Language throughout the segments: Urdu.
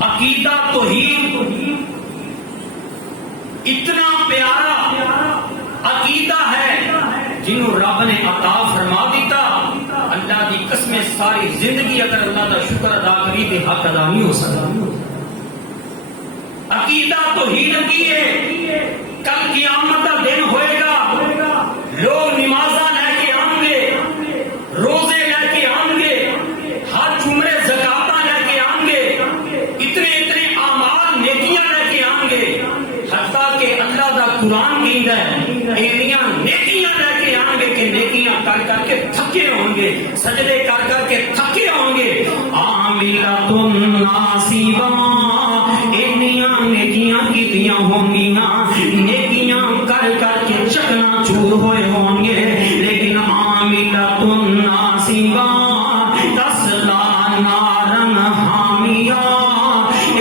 عقیدہ توحید اتنا پیارا عقیدہ ہے جنہوں رب نے عطا فرما دیتا، اللہ دی قسم ساری زندگی اگر اللہ کا شکر ادا کری تو حق ادا نہیں ہو سکتا۔ عقیدہ توحید کی ہے، کل قیامت کا دن ہوئے گا، لوگ نمازاں لے کے آئیں گے، روزے لے کے آئیں گے، حج عمرے زکاتاں لے کے آئیں گے، اتنے اتنے اعمال نیکیاں لے کے آئیں گے، حتیٰ کہ اللہ دا قرآن کہتا ہے ایلیاں نیکیاں لے کے آئیں گے کہ نیکیاں کر کر کے تھکے ہوں گے، سجدے کر کر کے تھکے ہوں گے۔ عاملۃ ناصبہ، انیاں نیکیاں کیتیاں ہوں گیاں، نیکیاں کر کر کے چکنا چور ہوئے ہوں گے، لیکن عاملۃ ناصبہ تصلیٰ نارا حامیہ،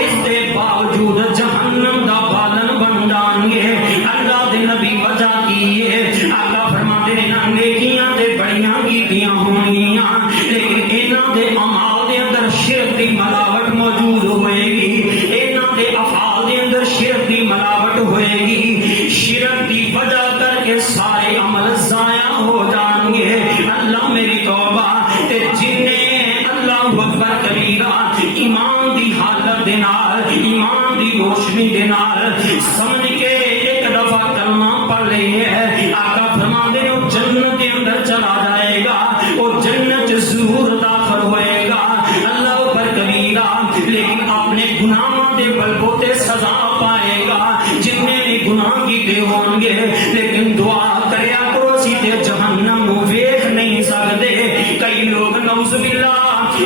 اس کے باوجود جہنم دا بالن بن جان گے۔ اللہ دے نبی وجہ کی ہے، آقا فرماتے ہیں نیکیاں تے بڑیاں کیتیاں ہونگیاں، لیکن انہاں دے اعمال دے اندر شرک دی ملاوٹ موجود ہوئے گی، انہاں دے افعال دے اندر شرک دی ملاوٹ ہوئے گی، شرک دی وجہ کر کے سارے عمل ضائع ہو جان گے۔ اللہ میری توبہ تے جنہیں اللہ اکبر کبیرہ ایمان دی حالت دے نال، ایمان دی روشنی دے نال سمجھ کے ایک دفعہ کلمہ پڑھ لئی ہے، آقا فرماتے ہیں وہ جنت کے اندر چلا جائے گا، وہ جنت ضرور داخل ہوئے گا، اللہ اکبر کبیرہ، لیکن اپنے گناہوں دے بلبوتے سزا پائے گا۔ جنہیں بھی گناہ کیتے ہوں گے، لیکن دعا کریا کرو اسی تے جہنم ویکھ نہیں سکتے۔ کئی لوگ نعوذ باللہ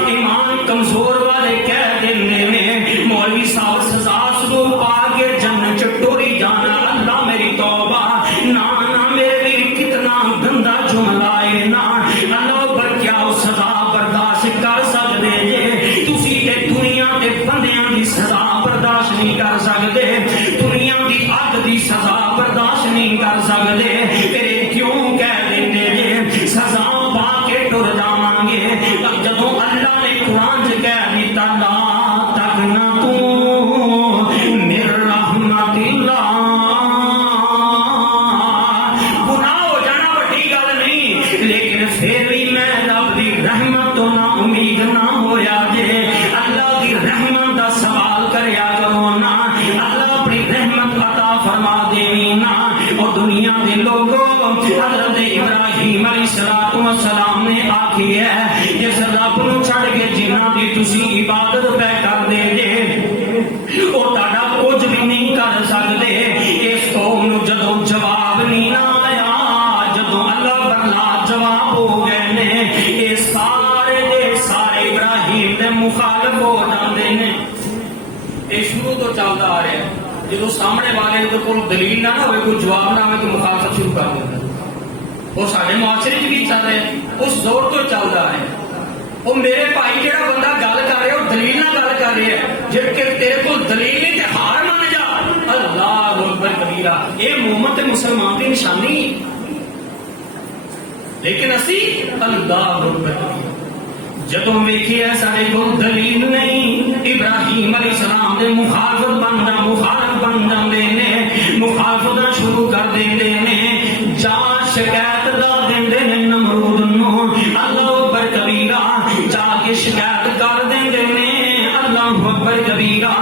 ایمان کمزور والے کہہ دیندے نے مولوی صاحب سزا سلو پا کے جنت چٹوری جانا۔ اللہ میری توبہ، نا نا میرے بھی کتنا گندا جملہ ہے نا، اللہ پر کیا وہ سزا برداشت کر سکتے جے؟ تسی تے دنیا تے بندیاں دی سزا برداشت نہیں کر سکتے، دنیا دی اگ دی سزا برداشت نہیں کر سکتے، پھر کیوں کہہ دیندے جے سزا پا کے ٹر جاواں گے؟ جدوں اللہ نے قرآن چ کہہ دیتا لا تقنطوا من رحمت اللہ، گناہ ہو جانا بڑی گل نہیں، لیکن پھر بھی میں رب دی رحمت تو نا امید نہ ہویا جے۔ اللہ دی رحمت دا سوال کریا کرو نا، اللہ اپنی رحمت عطا فرما دیوی نا۔ اور دنیا دے لوگوں حضرت ابراہیم علیہ السلام نے آکھی ہے جس رب نو چھڑ کے جنہاں دی تسی عبادت پہ کر دے جے وہ تہاڈا کچھ بھی نہیں کر سکتے۔ اس قوم نو جدوں جواب نہیں نہ آیا، جدوں اللہ بلا جواب ہو گئے نے، یہ سارے دے سارے ابراہیم دے مخالف ہو جاندے نے۔ یہ شروع تو چلتا آ رہا ہے، جدو سامنے والے کو دلیل نہ ہوئے، کوئی جواب نہ ہوئے تو مخالفت شروع کر دیتا ہے۔ وہ سارے معاشرے بھی چل رہے ہیں، اس دور تو چلتا ہے۔ وہ میرے بھائی جہاں بندہ گل کر رہا ہے وہ دلیل نہ گل کر رہا ہے، جب کہ تیرے کو دلیل نہیں تے ہار مان جا۔ اللہ اکبر کبیرہ، یہ مومن تے مسلمان کی نشانی، لیکن اسی اللہ اکبر کبیرہ جدوں ویکھیا سارے کو دلیل نہیں، ابراہیم علیہ السلام دے مخالف بن جاندے نے، مخالفت شروع کر دیندے نے، جا شکایت لا دیندے نے نمرود نو۔ اللہ اکبر کبیرہ، جا کے شکایت کر دیندے نے۔ اللہ اکبر کبیرہ،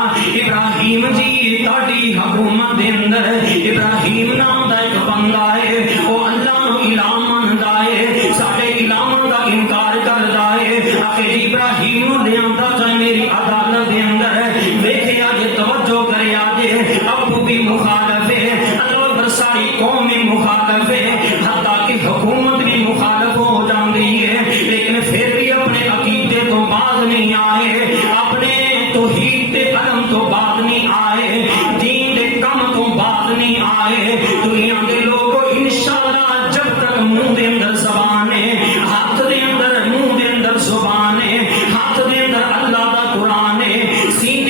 ابراہیم جی تہاڈی حکومت دے اندر ابراہیم نام دا ایک بندہ ہے، وہ اللہ نو الہ مندا ہے، سارے الہاں دا انکار کردا ہے۔ آخر ابراہیم دیانتا چاہے میری عدالت دے اندر ویکھیا جے، توجہ کریا جے، ابو بھی مخالف ہے، اللہ ساری قوم بھی مخالف ہے، حتیٰ کہ حکومت بھی مخالف ہو جاندی ہے، لیکن پھر بھی اپنے عقیدے تو باز نہیں آئے، اپنے توحید تے علم تو باز نہیں آئے، دین دے کم تو باز نہیں آئے۔ دنیا دے لوگوں انشاءاللہ جب تک منہ دے اندر زبان ہے، ہاتھ دے اندر منہ دے اندر زبان ہے، ہاتھ دے اندر اللہ دا قرآن ہے، سینے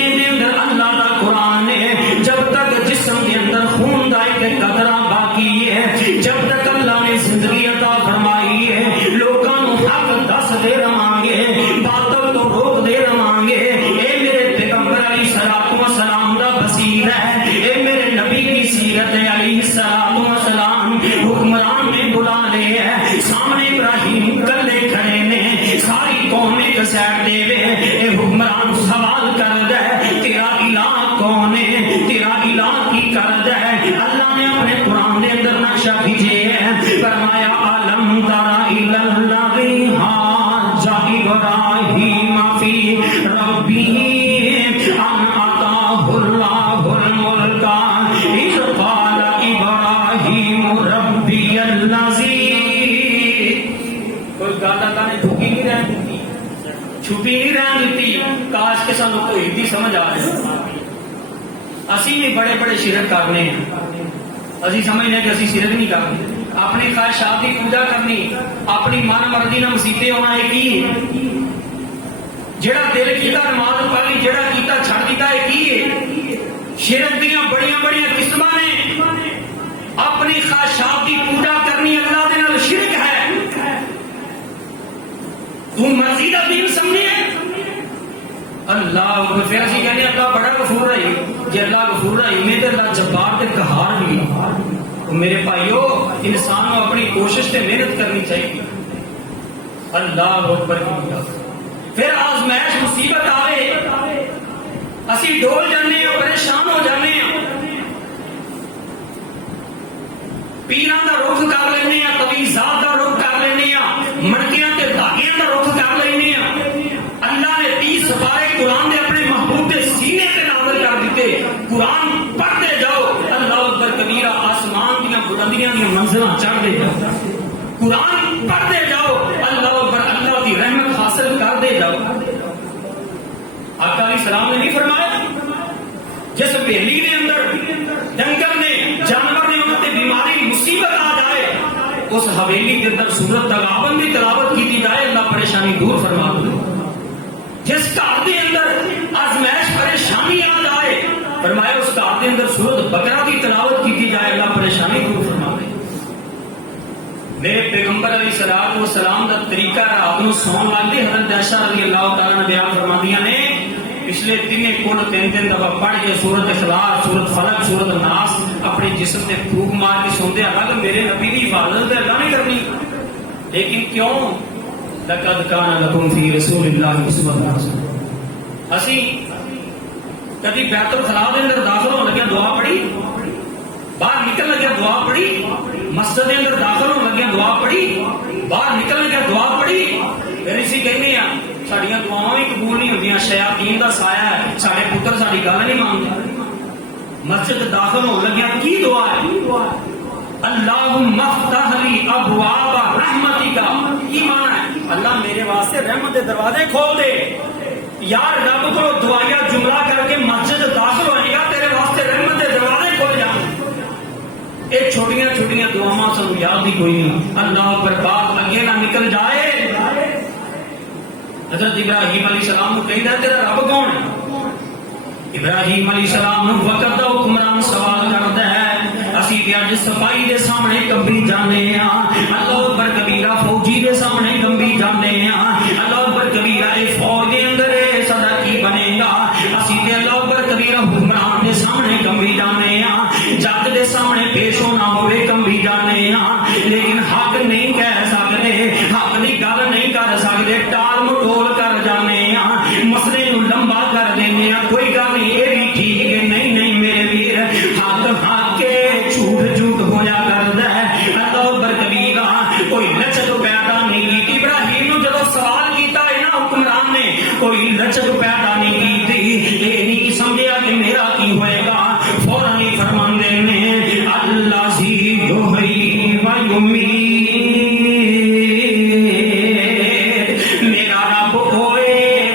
سائڈ دے اے حکمران سوال کر دے تیرا الہ کون ہے، تیرا الہ کی کر دے؟ اللہ نے اپنے قرآن دے اندر نقشہ کھینچے ہے، فرمایا علم تر الی الذی حاج ابراہیم فی ربہ ان آتاہ اللہ الملک اذ قال ابراہیم ربی الذی۔ کوئی گل اللہ نے چھپی نہیں رہن دیتی، چھپی نہیں رہن دیتی۔ کاش کے سانو کوئی بھی سمجھ آ جائے۔ اسی بھی بڑے بڑے شرک کرنے ہیں، اسی سمجھنے کہ اسی شرک نہیں کرنے، اپنی خواہشات کی پوجا کرنی، اپنی من مرضی نہ مسیتے ہونا ہے کی جڑا دل کیتا نماز پڑھ لی، جڑا کیتا چھڑ دیتا ہے کی شرک دیاں بڑیاں بڑیاں قسماں نے۔ اپنی خواہشات کی پوجا کرنی اللہ دے نال شرک ہے۔ تو مرضی دا دین سمجھے اللہ اکبر، پھر اسی کہنے اللہ بڑا غفور رہی، جے اللہ غفور رہی میں تے اللہ جبار تے قہار بھی۔ میرے بھائیو انسان کو اپنی کوشش تے محنت کرنی چاہیے۔ اللہ اکبر کی پھر آزمائش مصیبت آئے اسی ڈول جانے ہیں، پریشان ہو جانے ہیں، پیران دا رخ کر لینے ہیں، تویزات دا رخ کر لینے ہیں، مڑکیاں تے دھاگیاں دا رخ کر لینے ہیں۔ اللہ نے 30 سپارے قرآن دے اپنے محبوب دے سینے تے نازل کر دیتے، قرآن پڑھتے جاؤ۔ اللہ اکبر کبیرہ، آسمان دیاں بلندیاں دیاں منزلاں چڑھتے جاؤ، قرآن پڑھتے جاؤ۔ اللہ اکبر، اللہ کی رحمت حاصل کرتے جاؤ۔ آقا علیہ السلام نے نہیں فرمایا جس بیلی دے اندر ڈنگر نے جانور نے ان تے بیماری مصیبت آ جائے اس حویلی کے اندر سورت تغابن کی تلاوت کی جائے اللہ پریشانی دور فرما دے۔ جس گھر کے اندر آزمائش پریشانی آ جائے فرمایا اس گھر کے اندر سورت بقرہ کی تلاوت کی جائے اللہ پریشانی دور فرما دے۔ میرے پیغمبر علیہ الصلوۃ والسلام دا طریقہ رات نو سون لگدے حضرت عائشہ رضی اللہ تعالی عنہ بیان فرماندیاں نے پچھلے تینے کل 3 دفعہ پڑھ کے سورت اخلاص، سورت فلق، سورت الناس اپنے جسم تے پھونک مار کے سوندے اللہ میرے نبی دی حفاظت اللہ نہیں کرنی۔ لیکن کیوں؟ لقد کان لکم فی رسول اللہ اسوۃ حسنہ۔ اسی کبھی بیت الخلاء دے اندر داخل ہون لگے دعا پڑھی، باہر نکل لگے دعا پڑھی، مسجد کے اندر داخل ہونے لگے دعا پڑھی، باہر نکل لگے دعا پڑھی۔ پھر اسی کہنے ہیں ساڈیاں دعاواں بھی قبول نہیں ہوندیاں، شیاطین دا سایہ ہے، ساڈے پتر ساڈی گل نہیں مانتے۔ مسجد داخل ہونے لگے کی دعا ہے؟ اللہم افتح لی ابواب رحمتک۔ کی معنی ہے؟ اللہ میرے واسطے رحمت دے دروازے کھول دے۔ یار رب کو دعائیا جملہ کر کے مسجد داخل ہونے گا تیرے واسطے رحمت دے دروازے کھول جائیں۔ ایک چھوٹیاں چھوٹیاں دعاواں سن یاد ہی کوئی نہیں، اللہ پر بات اگے نہ نکل جائے۔ حضرت ابراہیم علیہ السلام کو کہہ دے تیرا رب کون ہے؟ ابراہیم علیہ السلام نو وقت دا حکمران سوال کرتا ہے، اسی تے اج صفائی دے سامنے کمبی جانے ہاں، اللہ اکبر کبیرہ فوجی دے سامنے کمبی جانے ہاں، اللہ اکبر کبیرہ اے فوج دے اندر صدا کی بنے گا، اسی تے اللہ اکبر کبیرہ حکمران دے سامنے کمبی جانے ہاں، جج دے سامنے پیش ہونا ہوئے کمبی جانے ہاں، لیکن حق نہیں کہہ سکتے، حق دی گل نہیں کر سکتے، ٹال مٹول کر جانے ہاں، مسئلے نو لمبا کر دینے ہاں، کوئی گل نہیں یہ بھی ٹھیک ہے، نہیں نہیں میرے ویر حق حق کے جھوٹ جھوٹ ہویا کردا ہے۔ اللہ اکبر کبیرہ کوئی لچک پیدا نہیں کی۔ ابراہیم نو جدوں سوال کیتا ہے نا حکمران نے کوئی لچک پیدا نہیں کی، یہ نہیں سمجھیا کہ میرا کی ہوئے گا، فوراً ہی فرماندے نے اللہ ذی یحیی و یمیت، میرا رب ہوئے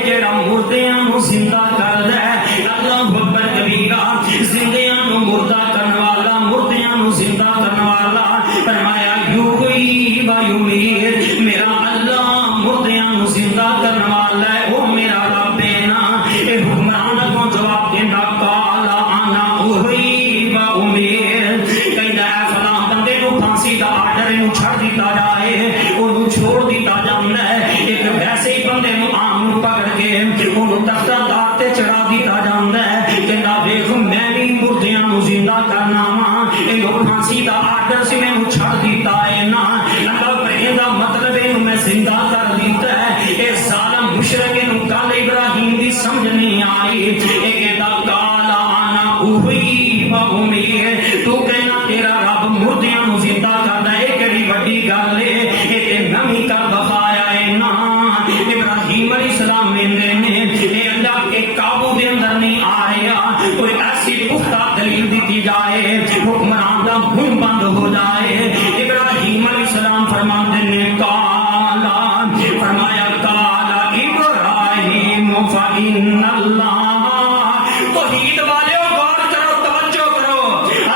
جڑا مردیاں نو زندہ کردا ہے۔ اللہ اکبر کبیرہ زندیاں نو مردہ کرن والا، مردیاں نو زندہ کرن والا، فرمایا یحیی و یمیت، میرا اللہ مردیاں نو زندہ کرن والا ہے، او میرا رب ہے نا۔ اے حکمران کو جواب دیندا قال انا احیی و امیت، کہندا ہے فلاں بندے نو پھانسی دا آرڈر نو چھڑ دیتا جائے، اونوں چھوڑ دیتا جاندا ہے۔ ایک ویسے ہی بندے نو عام نو پکڑ کے اونوں تختہ دار تے چڑھا دیتا جاندا ہے، کہندا ویکھ میں بھی مردیاں نو زندہ کرنا وا، اینو پھانسی دا آرڈر سی مینوں چھڑ دیتا ہے نا، اللہ دا مطلب اینو میں زندہ کر دیتا ہے۔ اے ظالم مشرک سمجھ نہیں آئی. یہ کہتا کالا انا احیی و امیت. تو کہنا تیرا رب مردیاں نو زندہ کردا ہے, کیڑی وڈی گل ہے, یہ تے نویں کر بخایا ہے نا. ابراہیم علیہ السلام نے اللہ کے قابو دے اندر نہیں آ رہا, کوئی ایسی پختہ دلیل دیتی جائے حکمران کا منہ بند ہو جائے. ابراہیم علیہ السلام فرماتے ہیں کالا, فرمایا کالا ابراہیم فإن اللہ. توحید والے غور کرو, توجہ کرو,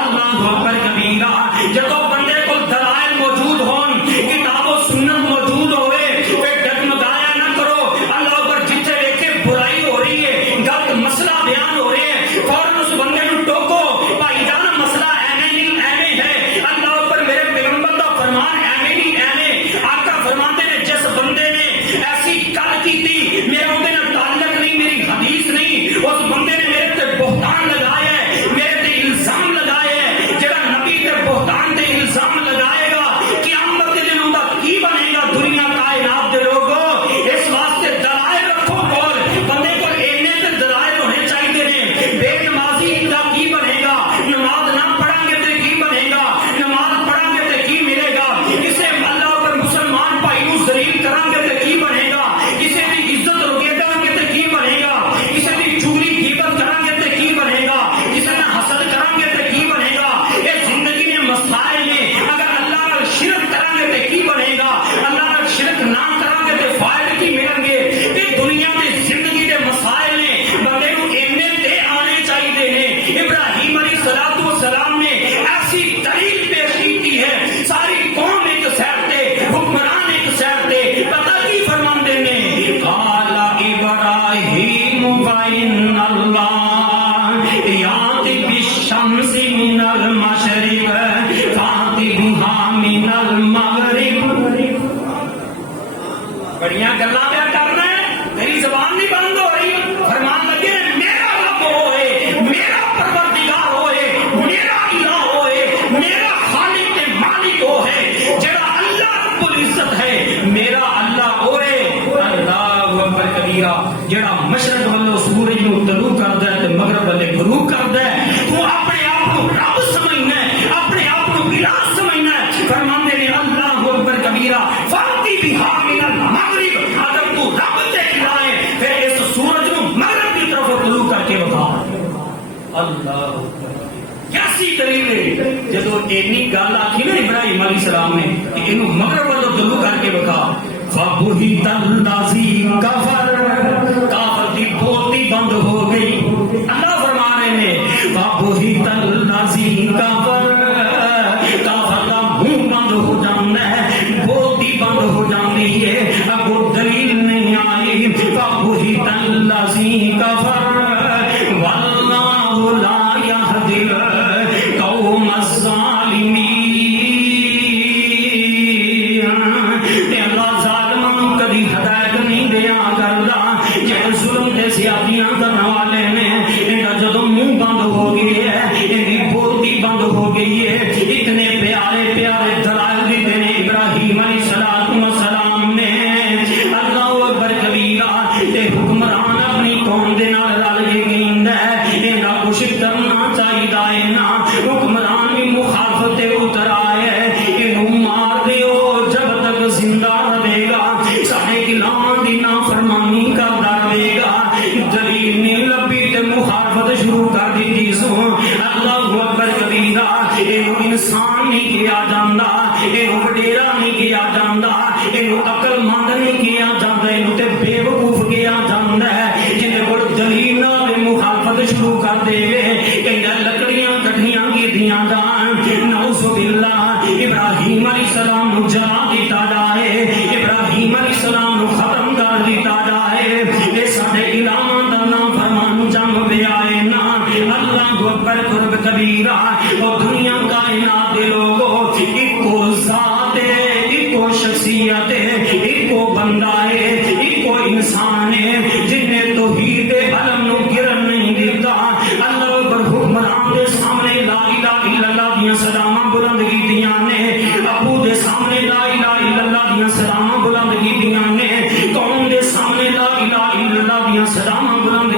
اللہ اکبر کبیرہ. جدو بندے کو دلائل موجود ہون, کتاب و سنت موجود ہوئے, پھر ڈگمگایا نہ کرو. اللہ اکبر, جتنے دیکھے برائی ہو رہی ہے, غلط مسئلہ بیان ہو رہے ہیں, فوراً اس بندے کو ٹوکو, بھائی جان مسئلہ ایویں نہیں ایویں ہے. اللہ اکبر, میرے پیغمبر کا فرمان ایویں نہیں ایویں. آقا فرماتے ہیں جس بندے نے ایسی گل کی تھی, میرا اندر تعلق نہیں, میری حدیث نہیں, اس بندے نے میرے تے بہتان لگایا ہے, میرے تے الزام لگایا ہے. جڑا نبی تے بہتان تے الزام لگائے گا, قیامت کے دن اوندا کی بنے گا دنیا کائنات دے لوگوں. اس واسطے دلائل رکھو کول, بندے کو اینے تے دلائل ہونے چاہیے نے. بے نمازی دا کی بنے گا, نماز نہ پڑھیں گے تے کی بنے گا, نماز پڑھیں گے تے کی ملے گا, کسے اللہ پر مسلمان بھائی نو ذلیل کریں گے تے کی بنے گا, کسے دی عزت روکیں گے تے کی بنے گا, کسے دی چغلی غیبت کریں گے تے کی بنے گا, کسے نہ حسد کریں گے تے کی بنے گا. یہ زندگی میں مسائل نے, اگر اللہ نال شرک کریں گے تے کی بنے گا, اللہ نال شرک نہ کریں گے تے فائدے کی ملیں گے. یہ دنیا میں زندگی دے مسائل نے, بندے کو اینے تے آنے چاہیے نے. ابراہیم علیہ الصلوۃ والسلام نے ایسی دلیل پیش کی ہے, ساری قوم ایک سائڈ تے, حکمران ایک سائڈ تے, پتہ کی فرماندے نے قال ابراہیم فإن اللہ یاتی بالشمس من المشرق فاتی بہا من المغرب. بڑیاں گلاں پہ کرنا ہے, میری زبان نہیں بند ہو رہی. فرمان لگے میرا رب ہوئے, میرا پروردگار ہوئے, میرا الہ ہوئے, میرا خالق مالک ہوئے, جڑا اللہ رب العزت ہے, میرا اللہ ہوئے. اللہ اکبر کبیرہ. جڑا مشرق والوں سورج نو طلوع کردا ہے تے مغرب والے غروب کردا ہے, تو اپنے آپ کو رب سمجھنا ہے, اپنے آپ کو الہ سمجھنا ہے. فرماندے نے اللہ اکبر کبیرہ فاتی بہا من المغرب. اگر تو رب تے الہ ہے, پھر اس سورج نو مغرب کی طرف طلوع کر کے بتا. اللہ کیسی دلیل ہے. جدو اینی گل آکھی نا ابراہیم علیہ السلام نے کہ اینو مغرب والوں طلوع کر کے بتا, فبہت الذی کفر, کافر دی بولتی بند ہو گئی. اللہ فرما رہے ہیں فبہت الذی کفر, کافر کا منہ بند ہو جاتا ہے, بولتی بند ہو جاتی ہے. اب وہ دلیل نہیں آئی. فبہت الذی کفر واللہ لا یہدی القوم الظالمین. اللہ ظالموں کبھی ہدایت نہیں دیا کرتا. جب ظلم دے زیادتیاں کرنے والے نے, جدو منہ بند ہو گئی ہے, ان بولتی بند ہو گئی ہے. اتنے پیارے پیارے دلائل دیتے ہیں ابراہیم علیہ السلام نے. اللہ اکبر کبیرہ. حکمران اپنی قوم دے نال رل کے گیندا ہے, اینا کچھ کرنا چاہیے نا. حکمران بھی مخالفت اتر آئے, اینو مار دیو جب تک زندہ رہے گا, سارے اعلان دی نافرمانی کردا رہے گا. دلیل نہیں لبھی تے مخالفت شروع کر دی سو. اللہ اکبر کبیرہ. اینو انسان نہیں کیا جاندا, اینو وڈیرا نہیں کیا جاندا, اینو عقل مند نہیں کیا جاندا, اینو تے بے وقوف کیا جاندا ہے. جن کول دلیل نال مخالفت شروع کر دے, کہندا لکڑیاں کٹھیاں کیتیاں جان, نعوذ باللہ. ابراہیم علیہ السلام نو جلا دیتا جائے, ابراہیم علیہ السلام نو ختم کر دیتا جائے. اے ساڈے الہاں دا نافرمان جم پیا ہے نا. اللہ اکبر کبیرہ. اور دنیا کائنات دے لوگوں, ایکو ذات ہے, ایکو شخصیت ہے, ایکو بندہ ہے, ایکو انسان ہے, جن نے توحید علم نو گرن نہیں دیتا. اللہ اکبر. حکمران دے سامنے لا الہ الا اللہ دیاں سلاماں بلند کیتیاں نے, ابو دے سامنے لا الہ الا اللہ دیاں سلاماں بلند کیتیاں نے, قوم دے سامنے لا الہ الا اللہ دیاں سلاماں بلند